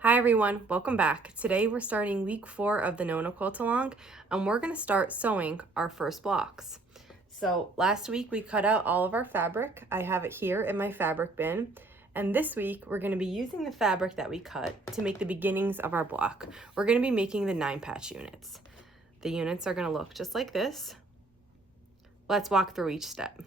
Hi everyone, welcome back. Today we're starting week 4 of the Nona Quilt Along, and we're going to start sewing our first blocks. So last week we cut out all of our fabric. I have it here in my fabric bin, and this week we're going to be using the fabric that we cut to make the beginnings of our block. We're going to be making the 9-patch units. The units are going to look just like this. Let's walk through each step.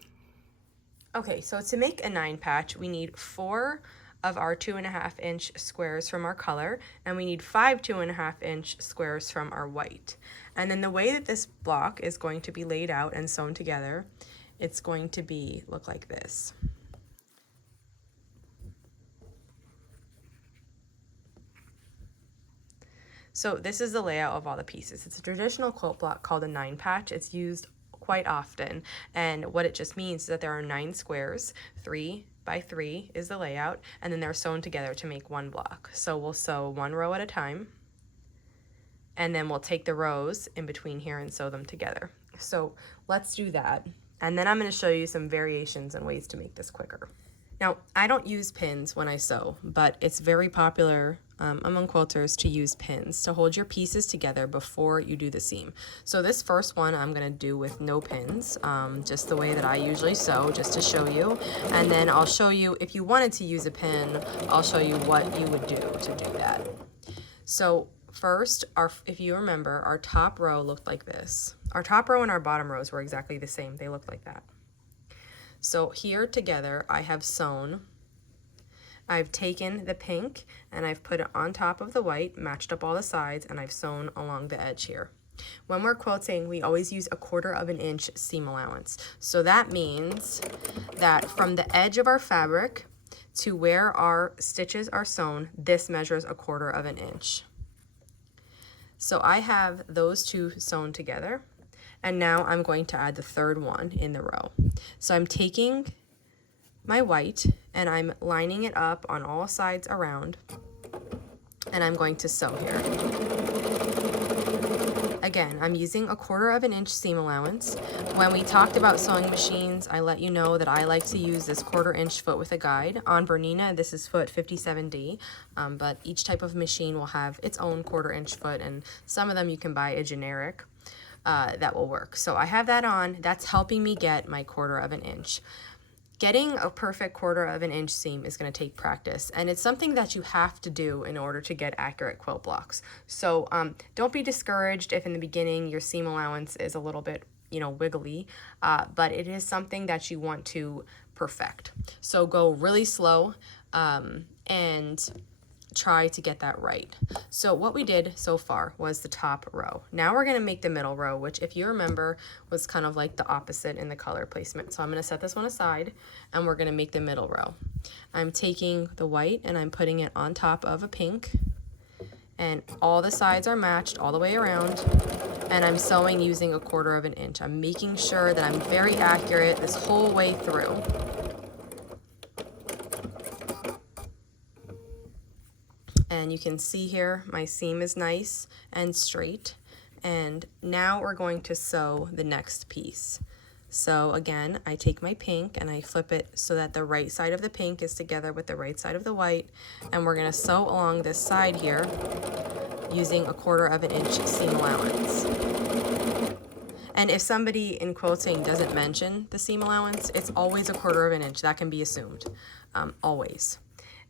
Okay, so to make a 9-patch, we need 4 of our 2.5-inch squares from our color, and we need 5 2.5-inch squares from our white. And then the way that this block is going to be laid out and sewn together, it's going to look like this. So this is the layout of all the pieces. It's a traditional quilt block called a 9-patch. It's used quite often, and what it just means is that there are 9 squares, 3 by 3 is the layout, and then they're sewn together to make one block. So we'll sew 1 row at a time, and then we'll take the rows in between here and sew them together. So let's do that, and then I'm going to show you some variations and ways to make this quicker. Now, I don't use pins when I sew, but it's very popular among quilters to use pins to hold your pieces together before you do the seam. So this first one I'm going to do with no pins, just the way that I usually sew, just to show you. And then I'll show you, if you wanted to use a pin, I'll show you what you would do to do that. So first, if you remember, our top row looked like this. Our top row and our bottom rows were exactly the same. They looked like that. So here together I have sewn, I've taken the pink and I've put it on top of the white, matched up all the sides, and I've sewn along the edge here. When we're quilting, we always use 1/4 inch seam allowance. So that means that from the edge of our fabric to where our stitches are sewn, this measures 1/4 inch. So I have those two sewn together. And now I'm going to add the third one in the row. So I'm taking my white and I'm lining it up on all sides around, and I'm going to sew here. Again, I'm using 1/4 inch seam allowance. When we talked about sewing machines, I let you know that I like to use this 1/4 inch foot with a guide. On Bernina, this is foot 57D, but each type of machine will have its own 1/4 inch foot, and some of them you can buy a generic. That will work. So I have that on. That's helping me get my 1/4 inch. Getting a perfect 1/4 inch seam is going to take practice, and it's something that you have to do in order to get accurate quilt blocks. So don't be discouraged if in the beginning your seam allowance is a little bit, wiggly, but it is something that you want to perfect. So go really slow and try to get that right. So what we did so far was the top row. Now we're going to make the middle row, which, if you remember, was kind of like the opposite in the color placement. So I'm going to set this one aside and we're going to make the middle row. I'm taking the white and I'm putting it on top of a pink, and all the sides are matched all the way around, and I'm sewing using 1/4 inch. I'm making sure that I'm very accurate this whole way through. And you can see here my seam is nice and straight, and now we're going to sew the next piece. So again, I take my pink and I flip it so that the right side of the pink is together with the right side of the white, and we're going to sew along this side here using 1/4 inch seam allowance. And if somebody in quilting doesn't mention the seam allowance, it's always 1/4 inch. That can be assumed, always.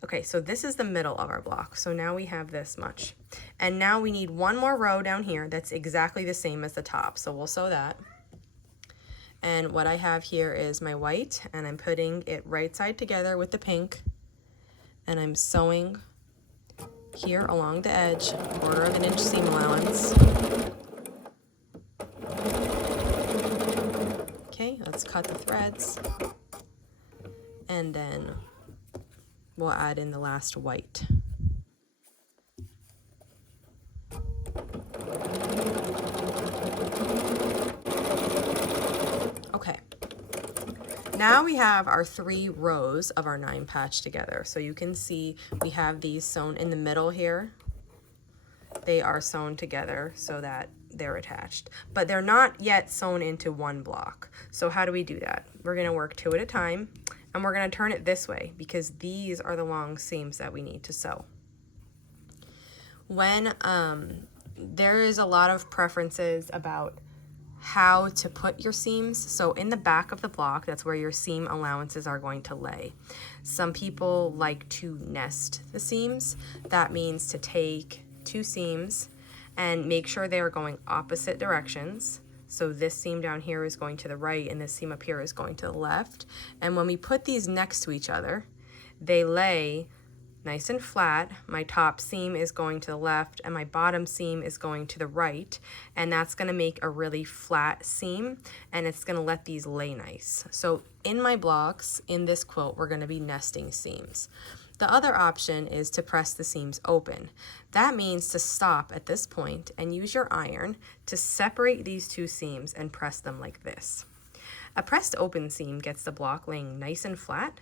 Okay, so this is the middle of our block. So now we have this much. And now we need one more row down here that's exactly the same as the top. So we'll sew that. And what I have here is my white, and I'm putting it right side together with the pink. And I'm sewing here along the edge, 1/4 inch seam allowance. Okay, let's cut the threads. And then we'll add in the last white. Okay, now we have our 3 rows of our 9-patch together. So you can see we have these sewn in the middle here. They are sewn together so that they're attached, but they're not yet sewn into one block. So how do we do that? We're going to work 2 at a time, and we're going to turn it this way because these are the long seams that we need to sew. when there is a lot of preferences about how to put your seams. So in the back of the block, that's where your seam allowances are going to lay. Some people like to nest the seams. That means to take two seams and make sure they are going opposite directions. So this seam down here is going to the right and this seam up here is going to the left. And when we put these next to each other, they lay nice and flat. My top seam is going to the left and my bottom seam is going to the right, and that's going to make a really flat seam, and it's going to let these lay nice. So in my blocks in this quilt, we're going to be nesting seams. The other option is to press the seams open. That means to stop at this point and use your iron to separate these two seams and press them like this. A pressed open seam gets the block laying nice and flat.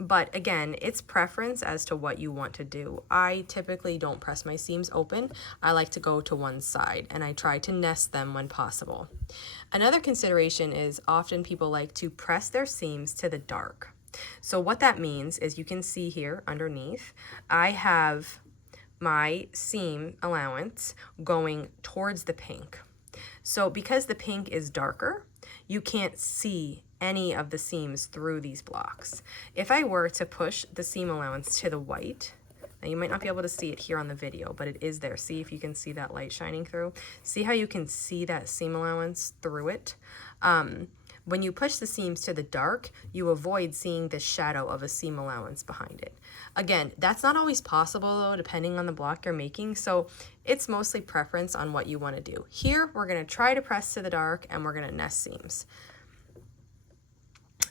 But again, it's preference as to what you want to do. I typically don't press my seams open. I like to go to one side and I try to nest them when possible. Another consideration is often people like to press their seams to the dark. So what that means is you can see here underneath, I have my seam allowance going towards the pink. So because the pink is darker, you can't see any of the seams through these blocks. If I were to push the seam allowance to the white, now you might not be able to see it here on the video, but it is there. See if you can see that light shining through. See how you can see that seam allowance through it? When you push the seams to the dark, you avoid seeing the shadow of a seam allowance behind it. Again, that's not always possible though, depending on the block you're making, so it's mostly preference on what you want to do. Here, we're going to try to press to the dark and we're going to nest seams.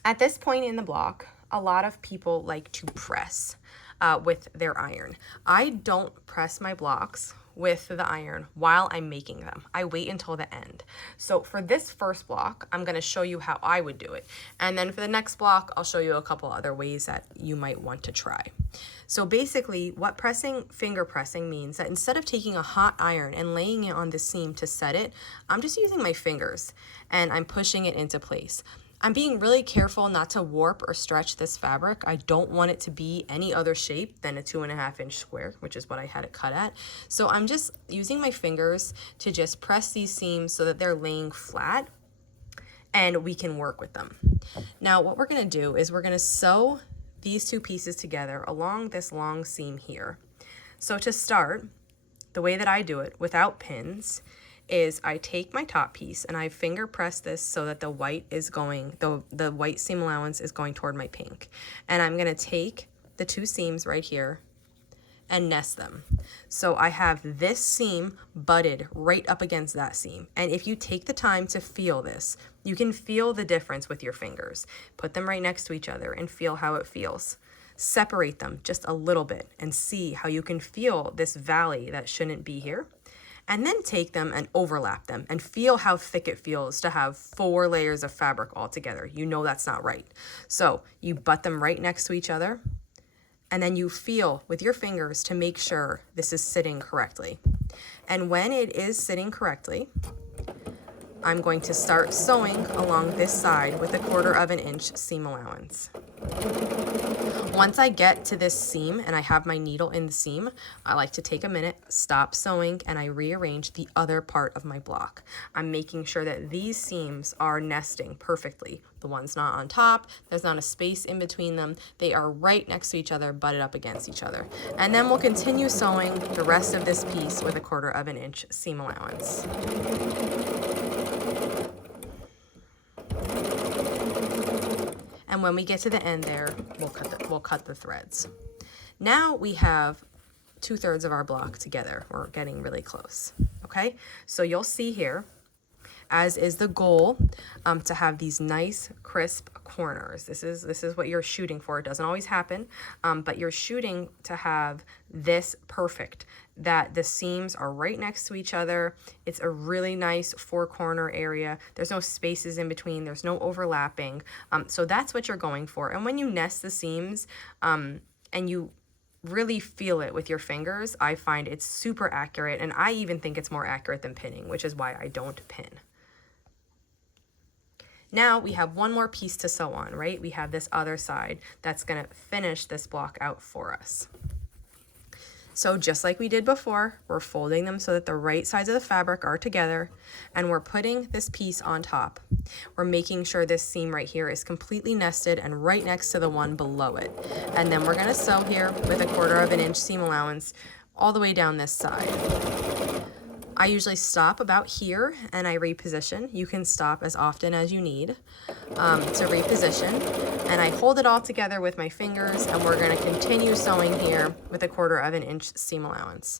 At this point in the block, a lot of people like to press with their iron. I don't press my blocks with the iron while I'm making them. I wait until the end. So for this first block, I'm going to show you how I would do it. And then for the next block, I'll show you a couple other ways that you might want to try. So basically what finger pressing means that instead of taking a hot iron and laying it on the seam to set it, I'm just using my fingers and I'm pushing it into place. I'm being really careful not to warp or stretch this fabric. I don't want it to be any other shape than a 2.5 inch square, which is what I had it cut at. So I'm just using my fingers to just press these seams so that they're laying flat and we can work with them. Now what we're gonna do is we're gonna sew these two pieces together along this long seam here. So to start, the way that I do it without pins is I take my top piece and I finger press this so that the white is going, the white seam allowance is going toward my pink. And I'm gonna take the two seams right here and nest them. So I have this seam butted right up against that seam. And if you take the time to feel this, you can feel the difference with your fingers. Put them right next to each other and feel how it feels. Separate them just a little bit and see how you can feel this valley that shouldn't be here. And then take them and overlap them and feel how thick it feels to have 4 layers of fabric all together. You know that's not right. So you butt them right next to each other and then you feel with your fingers to make sure this is sitting correctly. And when it is sitting correctly, I'm going to start sewing along this side with a 1/4 inch seam allowance. Once I get to this seam and I have my needle in the seam, I like to take a minute, stop sewing, and I rearrange the other part of my block. I'm making sure that these seams are nesting perfectly. The one's not on top, there's not a space in between them. They are right next to each other, butted up against each other. And then we'll continue sewing the rest of this piece with a 1/4 inch seam allowance. And when we get to the end there, we'll cut the threads. Now we have 2/3 of our block together. We're getting really close, okay? So you'll see here, as is the goal, to have these nice crisp corners. This is what you're shooting for. It doesn't always happen, but you're shooting to have this perfect, that the seams are right next to each other. It's a really nice 4-corner area. There's no spaces in between. There's no overlapping. So that's what you're going for. And when you nest the seams and you really feel it with your fingers, I find it's super accurate. And I even think it's more accurate than pinning, which is why I don't pin. Now we have one more piece to sew on, right? We have this other side that's gonna finish this block out for us. So just like we did before, we're folding them so that the right sides of the fabric are together, and we're putting this piece on top. We're making sure this seam right here is completely nested and right next to the one below it. And then we're gonna sew here with 1/4 inch seam allowance all the way down this side. I usually stop about here and I reposition. You can stop as often as you need to reposition. And I hold it all together with my fingers, and we're gonna continue sewing here with 1/4 inch seam allowance.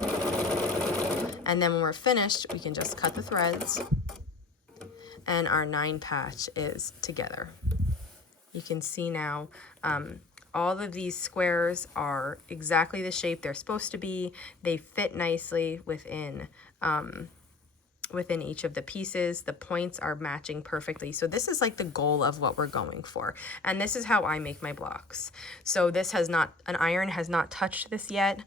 And then when we're finished, we can just cut the threads, and our 9 patch is together. You can see now all of these squares are exactly the shape they're supposed to be. They fit nicely within each of the pieces. The points are matching perfectly. So this is like the goal of what we're going for. And this is how I make my blocks. So this has not, an iron has not touched this yet.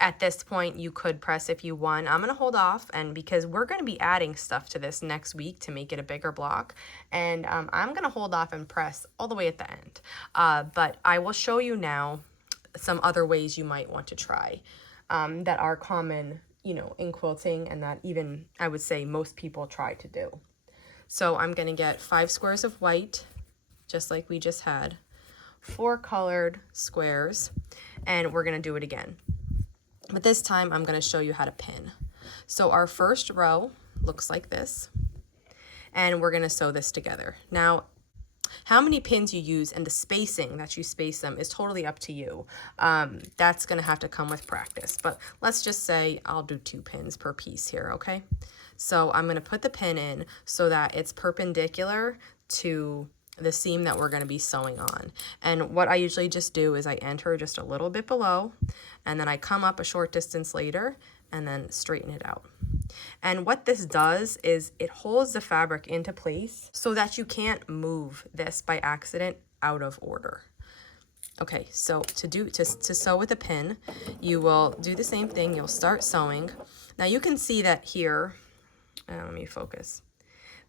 At this point, you could press if you want. I'm gonna hold off, and because we're gonna be adding stuff to this next week to make it a bigger block, and I'm gonna hold off and press all the way at the end. But I will show you now some other ways you might want to try that are common, you know, in quilting, and that even I would say most people try to do. So I'm gonna get 5 squares of white, just like we just had, 4 colored squares, and we're gonna do it again. But this time I'm going to show you how to pin. So our first row looks like this, and we're going to sew this together. Now, how many pins you use and the spacing that you space them is totally up to you. That's going to have to come with practice, but let's just say I'll do 2 pins per piece here, okay? So I'm going to put the pin in so that it's perpendicular to the seam that we're going to be sewing on. And what I usually just do is I enter just a little bit below, and then I come up a short distance later and then straighten it out. And what this does is it holds the fabric into place so that you can't move this by accident out of order. Okay, so to sew with a pin, you will do the same thing. You'll start sewing. Now you can see that here, let me focus,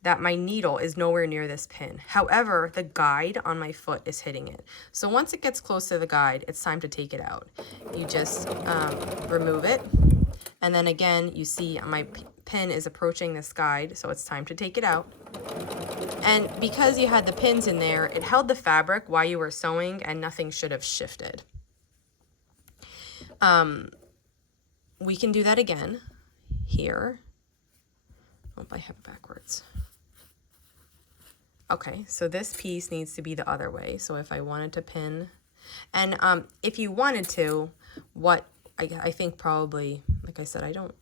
that my needle is nowhere near this pin. However, the guide on my foot is hitting it. So once it gets close to the guide, it's time to take it out. You just remove it. And then again, you see my pin is approaching this guide, so it's time to take it out. And because you had the pins in there, it held the fabric while you were sewing, and nothing should have shifted. We can do that again here. Oh, I have it backwards. Okay, so this piece needs to be the other way. So if I wanted to pin, and if you wanted to, what I think probably, like I said, I don't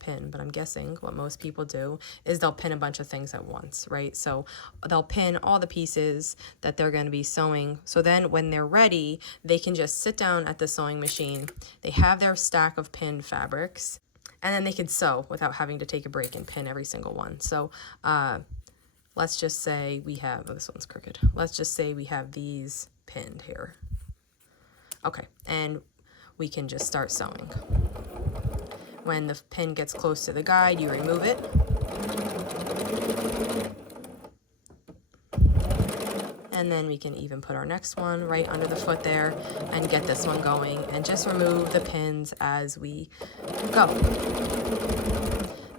pin, but I'm guessing what most people do is they'll pin a bunch of things at once, right? So they'll pin all the pieces that they're going to be sewing. So then when they're ready, they can just sit down at the sewing machine. They have their stack of pinned fabrics, and then they can sew without having to take a break and pin every single one. So let's just say we have, oh, this one's crooked. Let's just say we have these pinned here. Okay, and we can just start sewing. When the pin gets close to the guide, you remove it. And then we can even put our next one right under the foot there and get this one going, and just remove the pins as we go.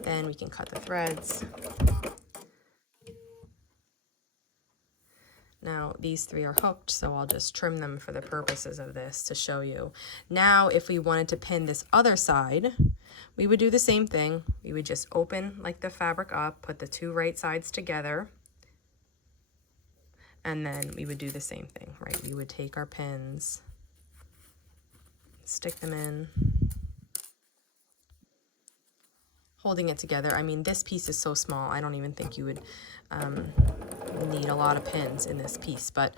Then we can cut the threads. Now these 3 are hooked, so I'll just trim them for the purposes of this to show you. Now if we wanted to pin this other side, we would do the same thing. We would just open like the fabric up, put the 2 right sides together, and then we would do the same thing, right? We would take our pins, stick them in, holding it together. I mean, this piece is so small, I don't even think you would need a lot of pins in this piece, but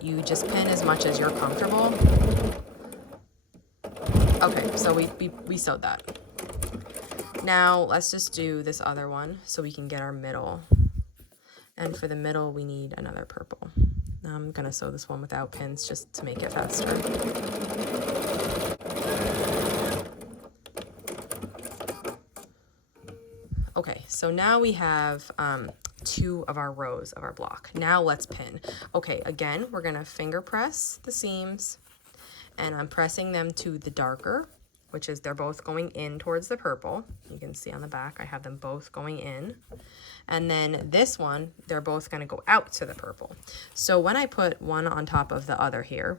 you just pin as much as you're comfortable. Okay, so we sewed that. Now let's just do this other one so we can get our middle. And for the middle, we need another purple. Now I'm gonna sew this one without pins just to make it faster. Okay, so now we have 2 of our rows of our block. Now let's pin. Okay, again, we're gonna finger press the seams, and I'm pressing them to the darker, which is they're both going in towards the purple. You can see on the back, I have them both going in. And then this one, they're both gonna go out to the purple. So when I put one on top of the other here,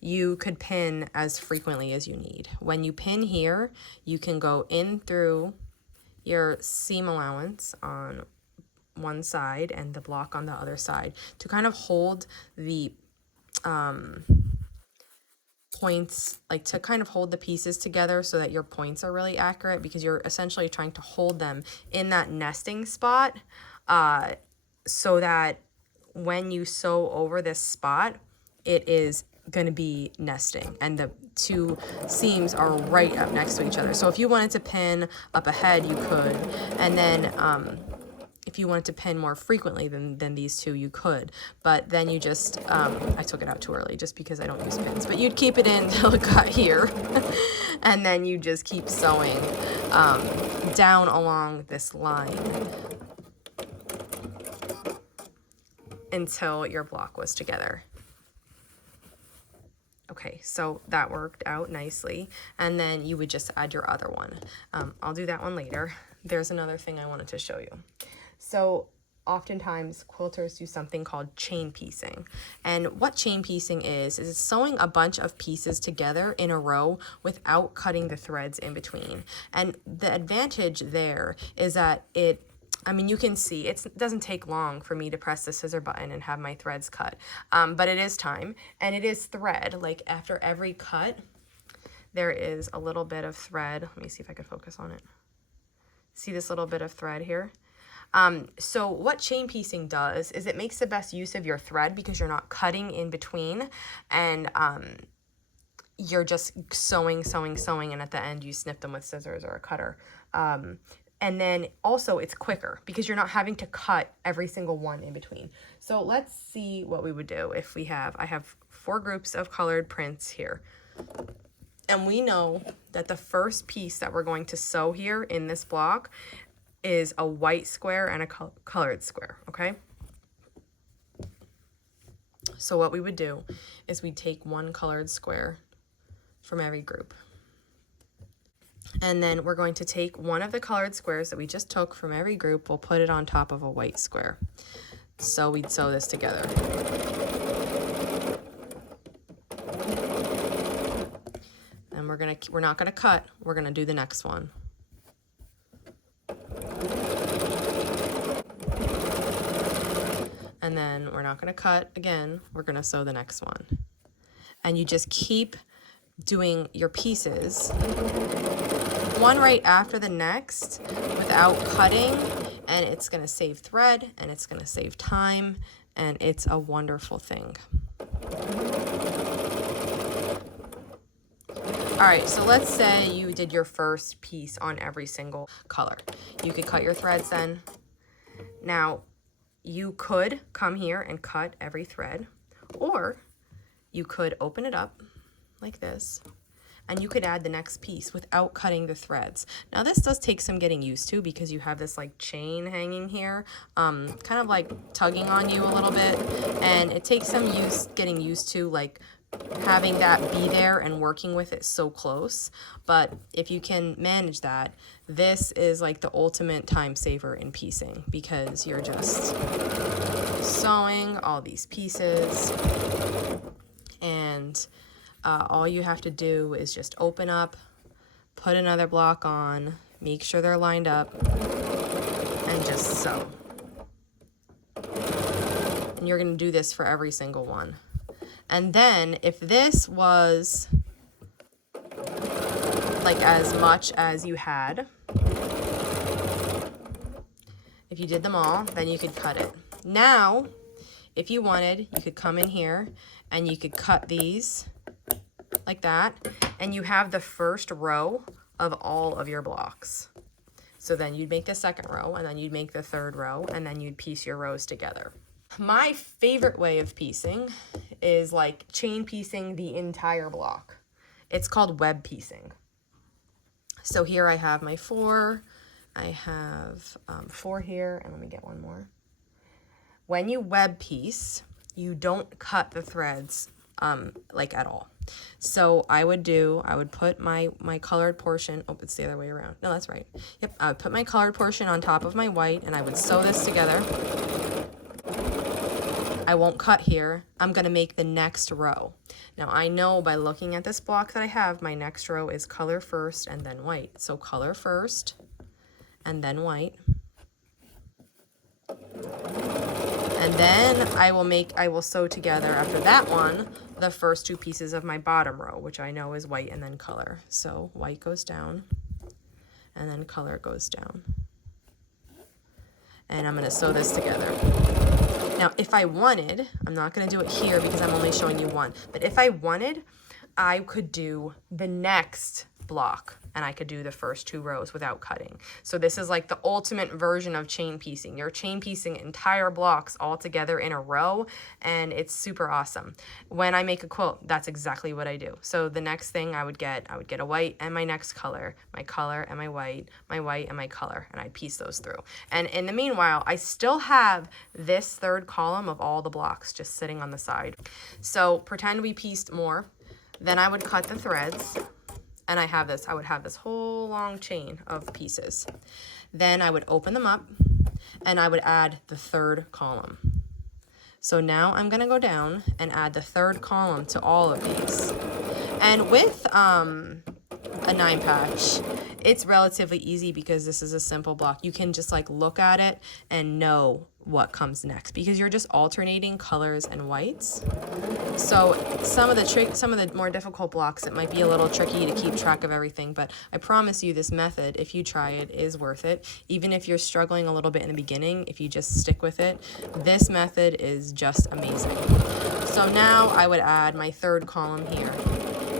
you could pin as frequently as you need. When you pin here, you can go in through your seam allowance on one side and the block on the other side to kind of hold the points, like to kind of hold the pieces together so that your points are really accurate, because you're essentially trying to hold them in that nesting spot so that when you sew over this spot, it is going to be nesting and the two seams are right up next to each other. So if you wanted to pin up ahead, you could, and then if you wanted to pin more frequently than these two, you could, but then you just, I took it out too early just because I don't use pins, but you'd keep it in till it got here, and then you just keep sewing down along this line until your block was together. Okay, so that worked out nicely, and then you would just add your other one. I'll do that one later. There's another thing I wanted to show you. So oftentimes quilters do something called chain piecing. And what chain piecing is it's sewing a bunch of pieces together in a row without cutting the threads in between. And the advantage there is that I mean, you can see it doesn't take long for me to press the scissor button and have my threads cut, but it is time, and it is thread. Like after every cut, there is a little bit of thread. Let me see if I can focus on it. See this little bit of thread here? So what chain piecing does is it makes the best use of your thread because you're not cutting in between, and you're just sewing, and at the end you snip them with scissors or a cutter. And then also it's quicker because you're not having to cut every single one in between. So let's see what we would do if I have 4 groups of colored prints here. And we know that the first piece that we're going to sew here in this block is a white square and a colored square, okay? So what we would do is we take one colored square from every group. And then we're going to take one of the colored squares that we just took from every group, we'll put it on top of a white square. So we'd sew this together. And we're not gonna cut, we're gonna do the next one. And then we're not gonna cut again, we're gonna sew the next one. And you just keep doing your pieces one right after the next without cutting, and it's gonna save thread and it's gonna save time, and it's a wonderful thing. All right, so let's say you did your first piece on every single color. You could cut your threads then. Now, you could come here and cut every thread, or you could open it up like this, and you could add the next piece without cutting the threads. Now this does take some getting used to because you have this like chain hanging here, kind of like tugging on you a little bit, and it takes some getting used to, like having that be there and working with it so close. But if you can manage that, this is like the ultimate time saver in piecing, because you're just sewing all these pieces, and all you have to do is just open up, put another block on, make sure they're lined up, and just sew. And you're going to do this for every single one. And then if this was like as much as you had, if you did them all, then you could cut it. Now, if you wanted, you could come in here and you could cut these like that, and you have the first row of all of your blocks. So then you'd make the second row, and then you'd make the third row, and then you'd piece your rows together. My favorite way of piecing is like chain piecing the entire block. It's called web piecing. So here I have my 4. I have 4 here, and let me get one more. When you web piece, you don't cut the threads like at all. So I would put my colored portion, oh, it's the other way around. No, that's right. Yep, I would put my colored portion on top of my white and I would sew this together. I won't cut here. I'm gonna make the next row. Now I know by looking at this block that I have, my next row is color first and then white. So color first and then white. And then I will sew together after that one the first two pieces of my bottom row, which I know is white and then color. So white goes down and then color goes down. And I'm going to sew this together. Now, if I wanted, I'm not going to do it here because I'm only showing you one, but if I wanted, I could do the next block and I could do the first two rows without cutting. So this is like the ultimate version of chain piecing. You're chain piecing entire blocks all together in a row, and it's super awesome. When I make a quilt, that's exactly what I do. So the next thing I would get a white and my next color and my white and my color, and I'd piece those through. And in the meanwhile, I still have this third column of all the blocks just sitting on the side. So pretend we pieced more. Then I would cut the threads. And I would have this whole long chain of pieces. Then I would open them up and I would add the third column. So now I'm gonna go down and add the third column to all of these. And with a 9-patch, it's relatively easy because this is a simple block. You can just like look at it and know what comes next because you're just alternating colors and whites. So some of the more difficult blocks, it might be a little tricky to keep track of everything, but I promise you this method, if you try it, is worth it. Even if you're struggling a little bit in the beginning, if you just stick with it, this method is just amazing. So now I would add my third column here.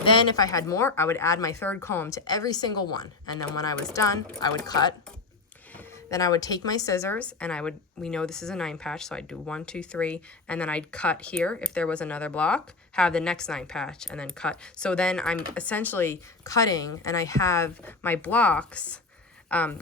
Then if I had more, I would add my third column to every single one. And then when I was done, I would cut. Then I would take my scissors and we know this is a 9-patch, so I'd do 1, 2, 3, and then I'd cut here if there was another block, have the next 9-patch, and then cut. So then I'm essentially cutting and I have my blocks,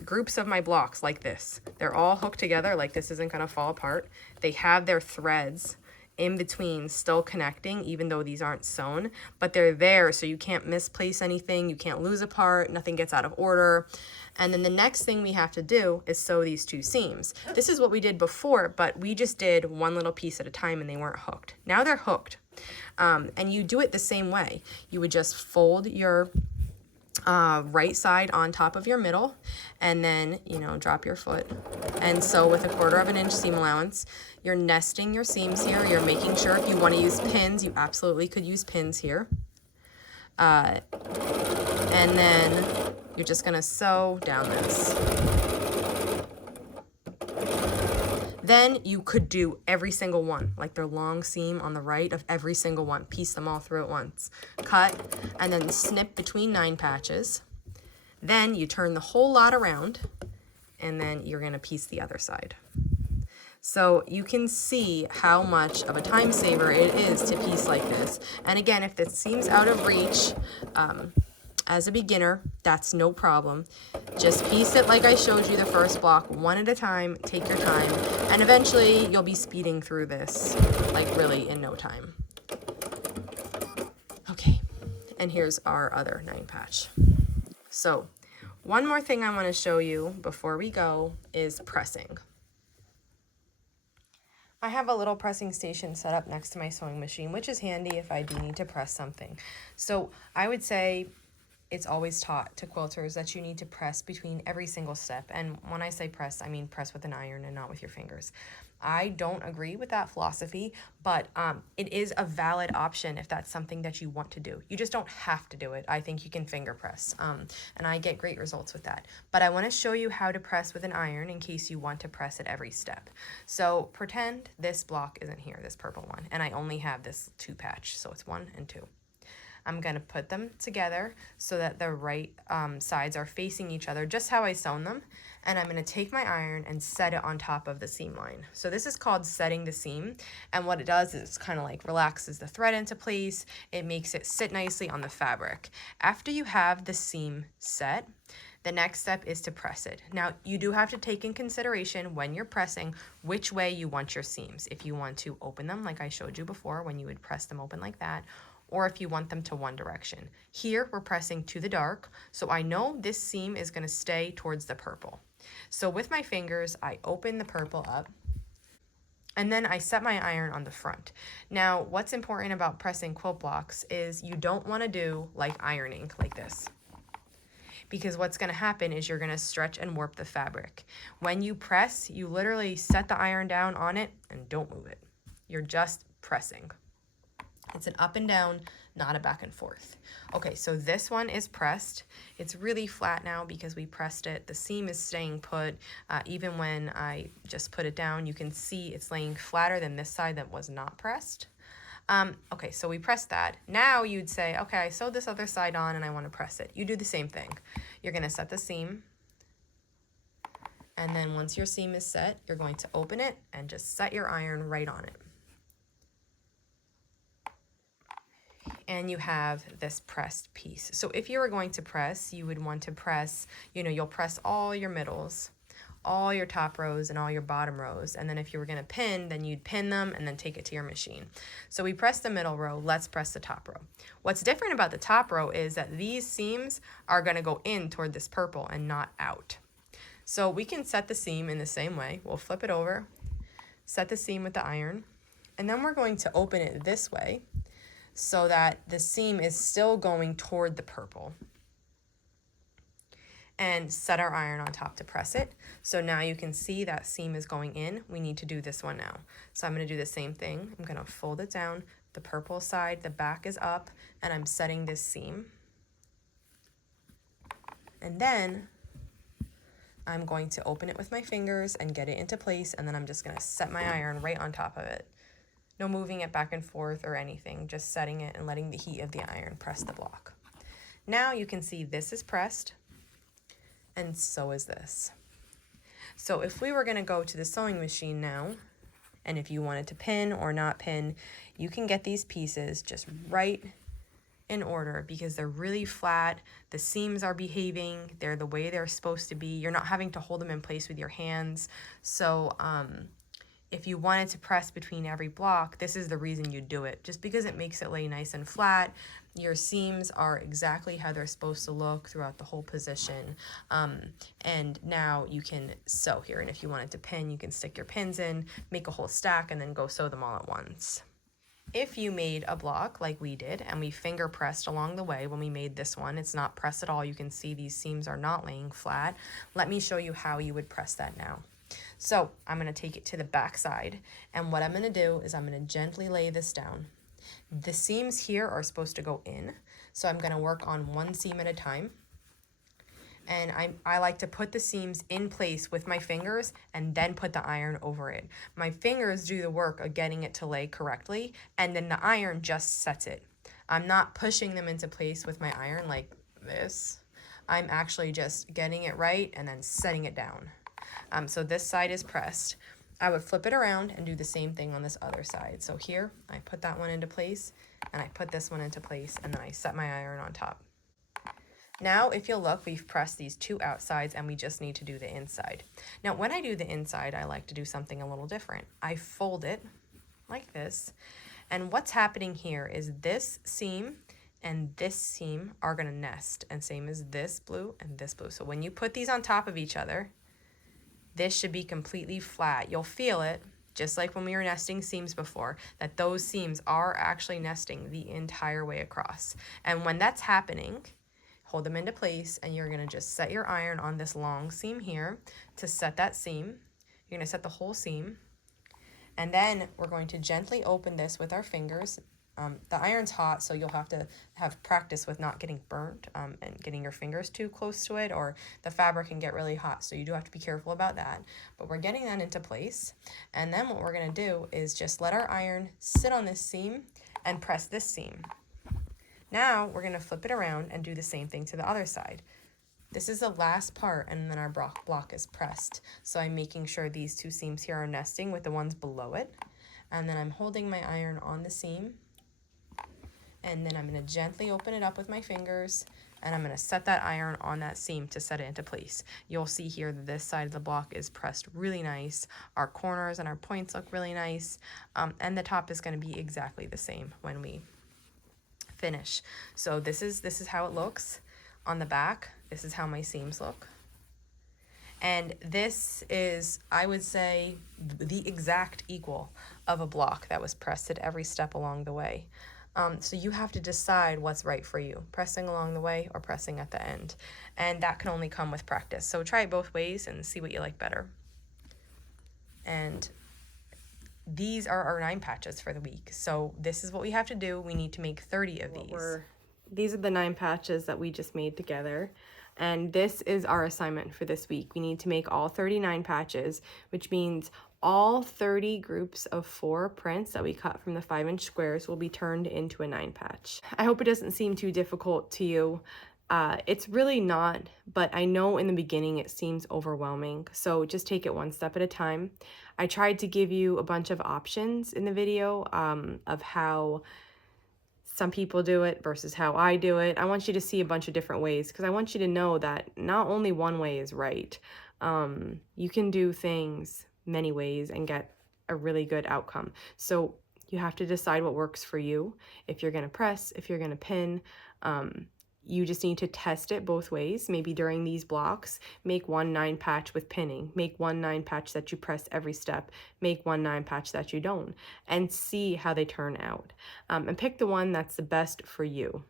groups of my blocks like this. They're all hooked together, like this isn't gonna fall apart. They have their threads in between still connecting even though these aren't sewn, but they're there so you can't misplace anything, you can't lose a part, nothing gets out of order. And then the next thing we have to do is sew these two seams. This is what we did before, but we just did one little piece at a time and they weren't hooked. Now they're hooked. And you do it the same way. You would just fold your right side on top of your middle and then, drop your foot and sew with a 1/4 inch seam allowance. You're nesting your seams here. You're making sure if you want to use pins, you absolutely could use pins here. And then you're just going to sew down this. Then you could do every single one, like their long seam on the right of every single one. Piece them all through at once. Cut, and then snip between 9 patches. Then you turn the whole lot around, and then you're going to piece the other side. So you can see how much of a time saver it is to piece like this. And again, if this seems out of reach, as a beginner, that's no problem. Just piece it like I showed you the first block, one at a time, take your time, and eventually you'll be speeding through this, like really in no time. Okay, and here's our other 9-patch. So, one more thing I want to show you before we go is pressing. I have a little pressing station set up next to my sewing machine, which is handy if I do need to press something. So I would say it's always taught to quilters that you need to press between every single step. And when I say press, I mean press with an iron and not with your fingers. I don't agree with that philosophy, but it is a valid option if that's something that you want to do. You just don't have to do it. I think you can finger press, and I get great results with that. But I want to show you how to press with an iron in case you want to press at every step. So pretend this block isn't here, this purple one, and I only have this 2-patch, so it's 1 and 2. I'm going to put them together so that the right sides are facing each other, just how I sewn them. And I'm going to take my iron and set it on top of the seam line. So this is called setting the seam. And what it does is kind of like relaxes the thread into place. It makes it sit nicely on the fabric. After you have the seam set, the next step is to press it. Now, you do have to take in consideration when you're pressing which way you want your seams. If you want to open them like I showed you before when you would press them open like that, or if you want them to one direction. Here we're pressing to the dark, so I know this seam is going to stay towards the purple. So with my fingers, I open the purple up, and then I set my iron on the front. Now, what's important about pressing quilt blocks is you don't want to do like ironing like this, because what's going to happen is you're going to stretch and warp the fabric. When you press, you literally set the iron down on it and don't move it. You're just pressing. It's an up and down, not a back and forth. Okay, so this one is pressed. It's really flat now because we pressed it. The seam is staying put. Even when I just put it down, you can see it's laying flatter than this side that was not pressed. Okay, so we pressed that. Now you'd say, okay, I sewed this other side on and I want to press it. You do the same thing. You're going to set the seam. And then once your seam is set, you're going to open it and just set your iron right on it. And you have this pressed piece. So if you were going to press, you would want to press, you'll press all your middles, all your top rows and all your bottom rows. And then if you were going to pin, then you'd pin them and then take it to your machine. So we pressed the middle row, let's press the top row. What's different about the top row is that these seams are going to go in toward this purple and not out. So we can set the seam in the same way. We'll flip it over, set the seam with the iron, and then we're going to open it this way so that the seam is still going toward the purple. And set our iron on top to press it. So now you can see that seam is going in. We need to do this one now. So I'm going to do the same thing. I'm going to fold it down. The purple side, the back is up, and I'm setting this seam. And then I'm going to open it with my fingers and get it into place, and then I'm just going to set my iron right on top of it. No moving it back and forth or anything, just setting it and letting the heat of the iron press the block. Now you can see this is pressed, and so is this. So if we were going to go to the sewing machine now, and if you wanted to pin or not pin, you can get these pieces just right in order because they're really flat, the seams are behaving, they're the way they're supposed to be. You're not having to hold them in place with your hands. So if you wanted to press between every block, this is the reason you do it, just because it makes it lay nice and flat. Your seams are exactly how they're supposed to look throughout the whole position. And now you can sew here. And if you wanted to pin, you can stick your pins in, make a whole stack, and then go sew them all at once. If you made a block like we did, and we finger pressed along the way when we made this one, it's not pressed at all. You can see these seams are not laying flat. Let me show you how you would press that now. So I'm going to take it to the back side, and what I'm going to do is I'm going to gently lay this down. The seams here are supposed to go in, so I'm going to work on one seam at a time. And I like to put the seams in place with my fingers and then put the iron over it. My fingers do the work of getting it to lay correctly, and then the iron just sets it. I'm not pushing them into place with my iron like this. I'm actually just getting it right and then setting it down. So this side is pressed. I would flip it around and do the same thing on this other side. So here, I put that one into place, and I put this one into place, and then I set my iron on top. Now, if you'll look, we've pressed these two outsides, and we just need to do the inside. Now, when I do the inside, I like to do something a little different. I fold it like this, and what's happening here is this seam and this seam are going to nest, and same as this blue and this blue. So when you put these on top of each other, this should be completely flat. You'll feel it, just like when we were nesting seams before, that those seams are actually nesting the entire way across. And when that's happening, hold them into place, and you're gonna just set your iron on this long seam here to set that seam. You're gonna set the whole seam, and then we're going to gently open this with our fingers. The iron's hot, so you'll have to have practice with not getting burnt and getting your fingers too close to it, or the fabric can get really hot, so you do have to be careful about that. But we're getting that into place, and then what we're going to do is just let our iron sit on this seam and press this seam. Now we're going to flip it around and do the same thing to the other side. This is the last part, and then our block is pressed. So I'm making sure these two seams here are nesting with the ones below it, and then I'm holding my iron on the seam. And then I'm going to gently open it up with my fingers, and I'm going to set that iron on that seam to set it into place. You'll see here that this side of the block is pressed really nice. Our corners and our points look really nice, and the top is going to be exactly the same when we finish. So this is how it looks on the back. This is how my seams look. And this is, I would say, the exact equal of a block that was pressed at every step along the way. So you have to decide what's right for you, pressing along the way or pressing at the end. And that can only come with practice. So try it both ways and see what you like better. And these are our 9 patches for the week. So this is what we have to do. We need to make 30 of these. These are the 9 patches that we just made together. And this is our assignment for this week. We need to make all 39 patches, which means all 30 groups of 4 prints that we cut from the 5-inch squares will be turned into a 9 patch. I hope it doesn't seem too difficult to you. It's really not, but I know in the beginning it seems overwhelming, so just take it one step at a time. I tried to give you a bunch of options in the video of how some people do it versus how I do it. I want you to see a bunch of different ways because I want you to know that not only one way is right. You can do things many ways and get a really good outcome. So you have to decide what works for you. If you're going to press, if you're going to pin, you just need to test it both ways. Maybe during these blocks, make 1 9 patch with pinning, make 1 9 patch that you press every step, make 1 9 patch that you don't, and see how they turn out. And pick the one that's the best for you.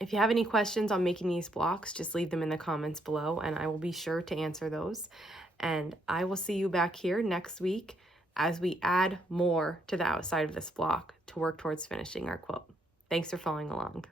If you have any questions on making these blocks, just leave them in the comments below and I will be sure to answer those. And I will see you back here next week as we add more to the outside of this block to work towards finishing our quilt. Thanks for following along.